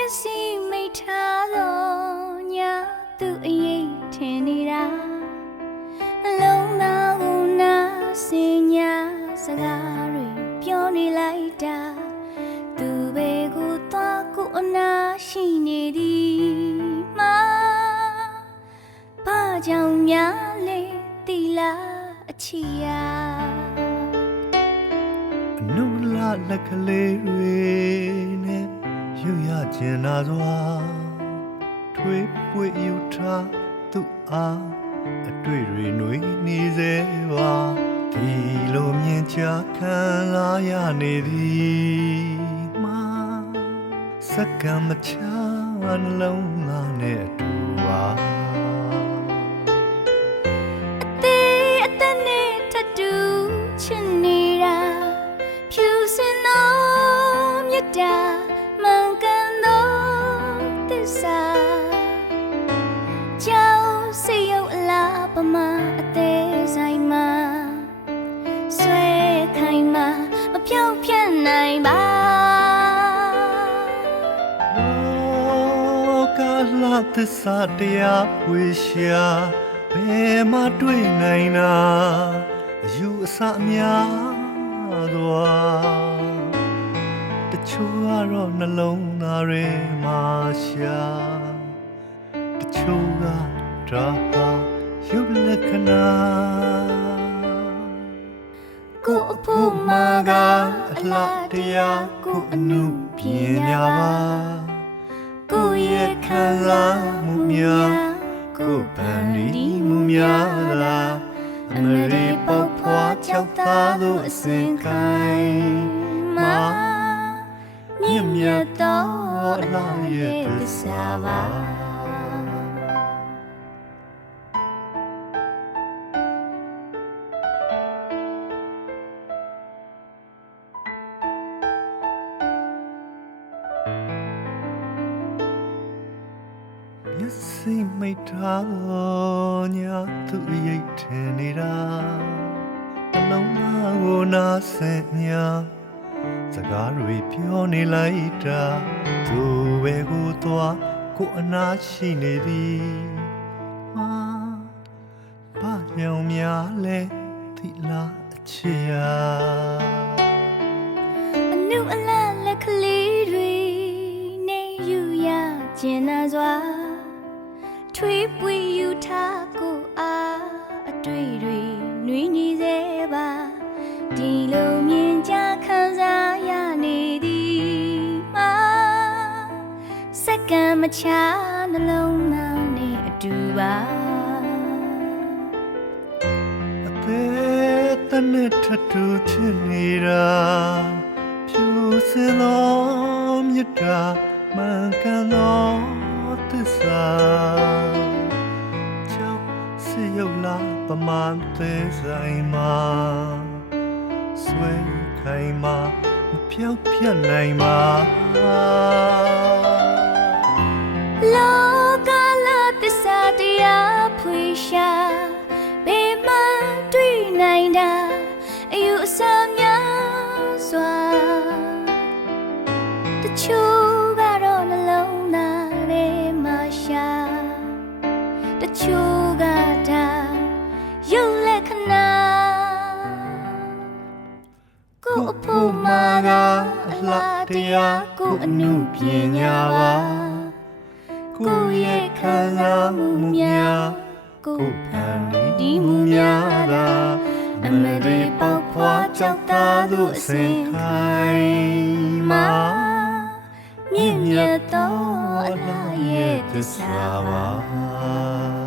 မျက်စိမိတ်ထားသောညာသူ့အရေးထင်နေတာအလုံးသားကိုနာစင်ညာစကားတွေပြောနေလိုက်တာသူပဲကိုသွားကိုအနာရှိနေသည်မာဘာကြောင့်များလဲတီလာအချီယာအနုလာလက်ကလေးတွေနဲ့ယူရ ကျင်နာစွာထွေးပွေယူထားသူအားအတွေ့တွေနှွေနေစေပါဒီလိုမြင်ချခံလာရနေသည်မှာစက္ကမချနှလုံးသားနဲ့အတူပါသေးအသက်နဲ့ထပ်တူချစ်နေတာဖြူစင်သောမြတ်တာ မာအသေးဆိုင်မှာဆွဲခိုင်မှာမပြောင်းဖြတ်နိုင်ပါလောကလာသစ္စာတရားဝေရှာဘယ်မှတွေ့နိုင်တာအယူအဆအများသောတချို့ကတော့နှလုံးသားရဲမှာရှာတချို့ကဓာဟာ ရုပ်လက္ခဏာကိုအဖို့မှာကအလားတရားကိုအနုပညာပါကိုယ့်ရဲ့ခံစားမှုများကိုယ်ပန်ဒီမှုများသာအမရေပေါက်ဖွာကြောက်သားသို့အစဉ်ခိုင်မာမြင့်မြတ်သောအလားရဲ့သစ္စာပါ မျက်စိမိတ်ထားသောညာသူရိတ်ထင်နေတာအလုံးသားကိုနာဆင်ညာစကားတွေပြောနေလိုက်တာသူပဲကိုသွားကိုအနာရှိနေသည်မာဘာကြောင့်များလဲသီလားအချစ်ရာအနုအလတ်လက်ကလေး ထွေးပွေယူထားကိုအားအတွေ့တွေနှွေးနေစေပါဒီလိုမြင်ကြခံစားရနေသည်မှာစက္ကန့်မချနှလုံးသားနဲ့အတူပါအသေးတနဲ့ထထူချစ်နေတာဖြူစင်သောမြတ်တာမှန်ကန် စေရုပ်လာပမာသေးဆိုင်မှာဆွဲခိုင်မှာမပြောက်ပြတ်နိုင်ပါလောကလာသစ္စာတရားဖွေရှာဘယ်မှတွေ့နိုင်တာအယူအဆများစွာတချို့ကတော့နှလုံးသားထဲမှာရှာတချို့ကဒါ လားတရားကိုအနုပညာပါကိုယ့်ရဲ့ခံစားမှုများကိုယ်ဖန်တီးမှုများသာအမရေပေါက်ဖွာကြောက်သားသို့အစဉ်ခိုင်မာမြင့်မြတ်သောအလားရဲ့သစ္စာပါ